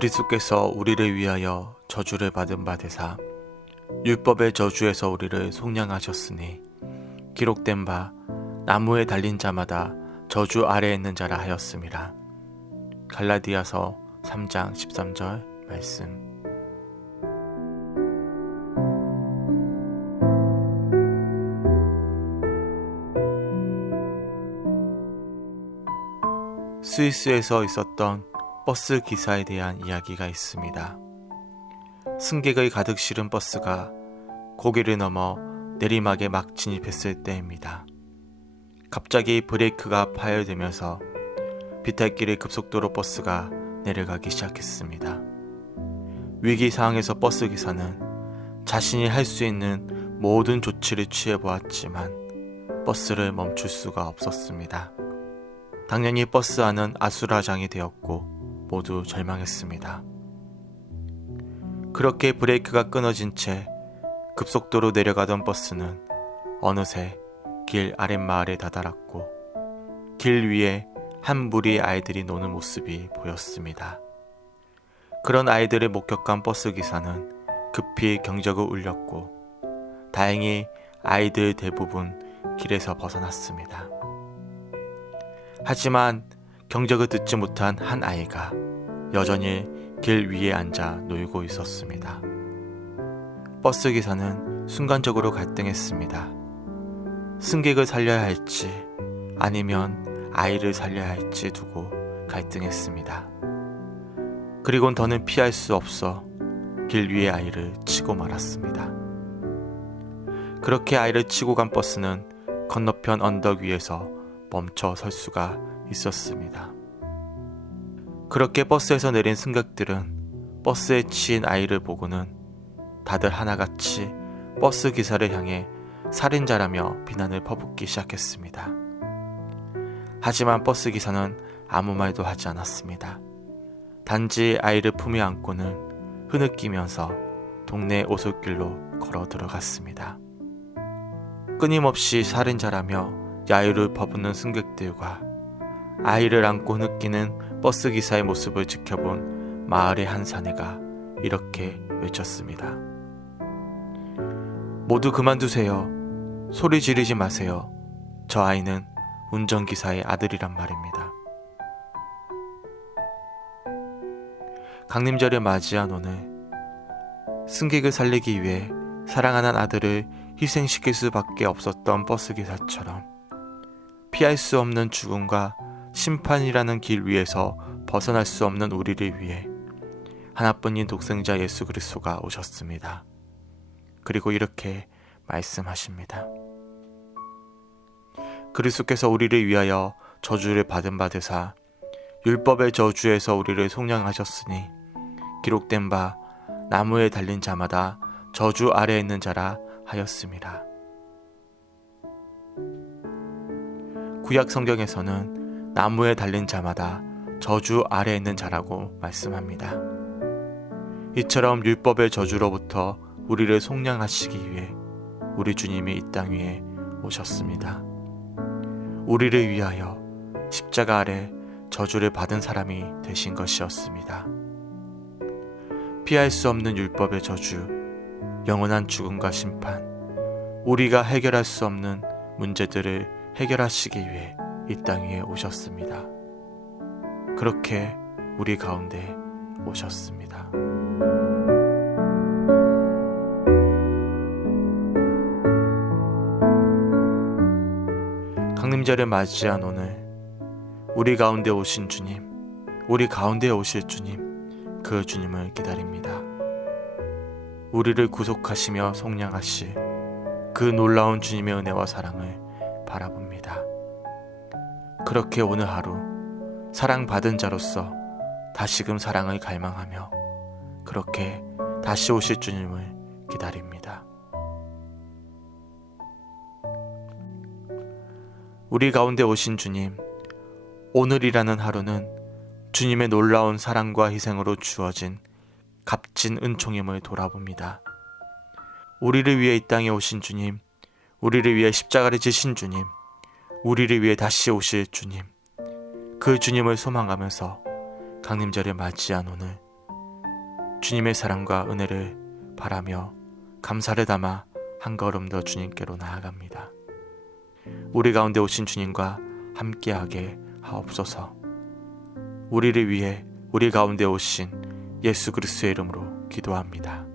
그리스도께서 우리를 위하여 저주를 받은 바 되사 율법의 저주에서 우리를 속량하셨으니 기록된 바 나무에 달린 자마다 저주 아래에 있는 자라 하였음이라. 갈라디아서 3장 13절 말씀. 스위스에서 있었던 버스 기사에 대한 이야기가 있습니다. 승객을 가득 실은 버스가 고개를 넘어 내리막에 막 진입했을 때입니다. 갑자기 브레이크가 파열되면서 비탈길의 급속도로 버스가 내려가기 시작했습니다. 위기 상황에서 버스 기사는 자신이 할 수 있는 모든 조치를 취해보았지만 버스를 멈출 수가 없었습니다. 당연히 버스 안은 아수라장이 되었고 모두 절망했습니다. 그렇게 브레이크가 끊어진 채 급속도로 내려가던 버스는 어느새 길 아랫마을에 다다랐고 길 위에 한 무리의 아이들이 노는 모습이 보였습니다. 그런 아이들을 목격한 버스 기사는 급히 경적을 울렸고 다행히 아이들 대부분 길에서 벗어났습니다. 하지만 경적을 듣지 못한 한 아이가 여전히 길 위에 앉아 놀고 있었습니다. 버스 기사는 순간적으로 갈등했습니다. 승객을 살려야 할지 아니면 아이를 살려야 할지 두고 갈등했습니다. 그리곤 더는 피할 수 없어 길 위의 아이를 치고 말았습니다. 그렇게 아이를 치고 간 버스는 건너편 언덕 위에서 멈춰 설 수가 있었습니다. 그렇게 버스에서 내린 승객들은 버스에 치인 아이를 보고는 다들 하나같이 버스 기사를 향해 살인자라며 비난을 퍼붓기 시작했습니다. 하지만 버스 기사는 아무 말도 하지 않았습니다. 단지 아이를 품에 안고는 흐느끼면서 동네 오솔길로 걸어 들어갔습니다. 끊임없이 살인자라며 야유를 퍼붓는 승객들과 아이를 안고 흐느끼는 버스 기사의 모습을 지켜본 마을의 한 사내가 이렇게 외쳤습니다. 모두 그만두세요. 소리 지르지 마세요. 저 아이는 운전기사의 아들이란 말입니다. 강림절을 맞이한 오늘 승객을 살리기 위해 사랑하는 아들을 희생시킬 수밖에 없었던 버스기사처럼 피할 수 없는 죽음과 심판이라는 길 위에서 벗어날 수 없는 우리를 위해 하나뿐인 독생자 예수 그리스도가 오셨습니다. 그리고 이렇게 말씀하십니다. 그리스도께서 우리를 위하여 저주를 받은 바 되사 율법의 저주에서 우리를 속량하셨으니 기록된 바 나무에 달린 자마다 저주 아래에 있는 자라 하였음이라. 구약 성경에서는 나무에 달린 자마다 저주 아래에 있는 자라고 말씀합니다. 이처럼 율법의 저주로부터 우리를 속량하시기 위해 우리 주님이 이 땅 위에 오셨습니다. 우리를 위하여 십자가 아래 저주를 받은 사람이 되신 것이었습니다. 피할 수 없는 율법의 저주, 영원한 죽음과 심판, 우리가 해결할 수 없는 문제들을 해결하시기 위해 이 땅 위에 오셨습니다. 그렇게 우리 가운데 오셨습니다. 강림절을 맞이한 오늘 우리 가운데 오신 주님, 우리 가운데 오실 주님, 그 주님을 기다립니다. 우리를 구속하시며 속량하실 그 놀라운 주님의 은혜와 사랑을 바라봅니다. 그렇게 오늘 하루 사랑받은 자로서 다시금 사랑을 갈망하며 그렇게 다시 오실 주님을 기다립니다. 우리 가운데 오신 주님, 오늘이라는 하루는 주님의 놀라운 사랑과 희생으로 주어진 값진 은총임을 돌아봅니다. 우리를 위해 이 땅에 오신 주님, 우리를 위해 십자가를 지신 주님, 우리를 위해 다시 오실 주님, 그 주님을 소망하면서 강림절을 맞이한 오늘 주님의 사랑과 은혜를 바라며 감사를 담아 한 걸음 더 주님께로 나아갑니다. 우리 가운데 오신 주님과 함께하게 하옵소서. 우리를 위해 우리 가운데 오신 예수 그리스도의 이름으로 기도합니다.